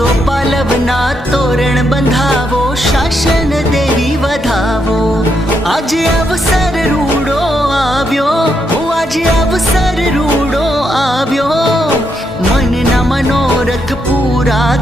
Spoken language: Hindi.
सो पालवना तोरण बंधावो, शासन देवी वधावो। आज अवसर रूड़ो आव्यो, आज अवसर रूड़ो आव्यो। मनना मनोरथ पूरा